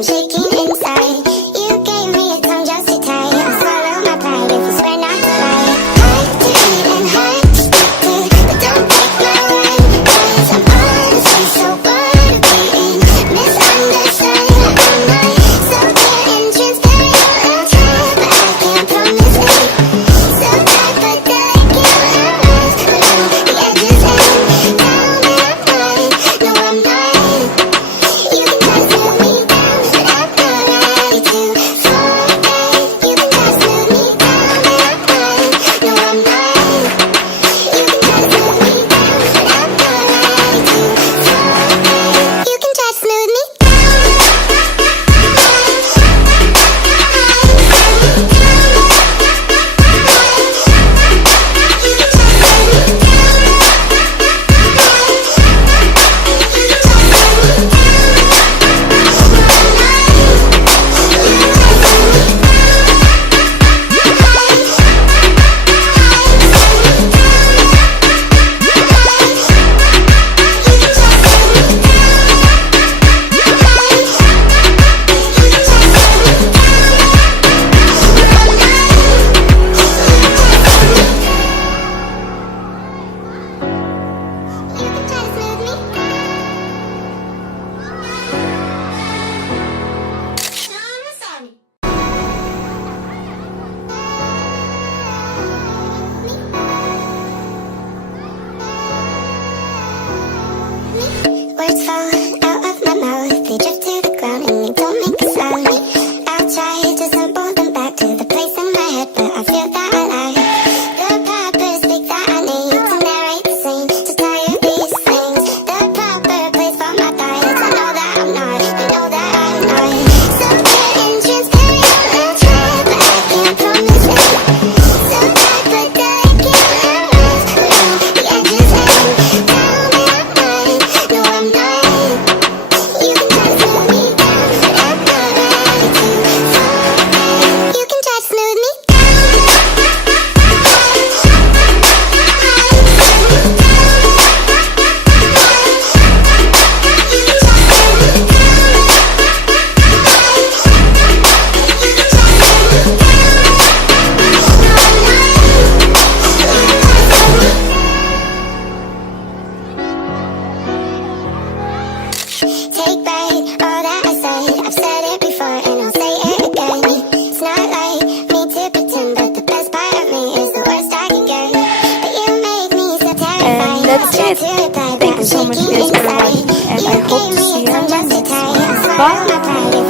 I'm shaking inside. You gave me a tongue just to tie. I'll swallow my pride if you swear not to lie. Hard to eat and hard to stick to, but don't take my word, 'cause I'm honestly so bored of being misunderstood. I'm not so clear and transparent. I'll try, but I can't promise it. So tight, but delicate. The edges end. Down and up, no, I'm not. You can try to smooth me down, but I'm not ready to fall back. You can try to smooth me down, but I'm not. No, I'm not. You can try to smooth me down, but I'm not ready to fall back. You can try to smooth me words fall out of my mouth, they drift to the ground and they don't make a sound. I'll try to sample them back to the place in my head where I feel that I lie. The proper speak that I need to narrate the scene, to tire these things. The proper place for my thoughts. I know that I'm not, I know that I'm not. So clear and transparent. I'll try, but I can't promise it. So tight, but delicate. The edges end. Down and up, no, I'm not. You can try to smooth me down, but I'm not ready to fall back. You can try to smooth me take back all that I said. I've said it before and I'll say it again. It's not like me to pretend, but the best part of me is the worst I can get. But you make me so terrified. And that's it. Thank you so much guys for watching, and I hope to see you in my next one. Bye.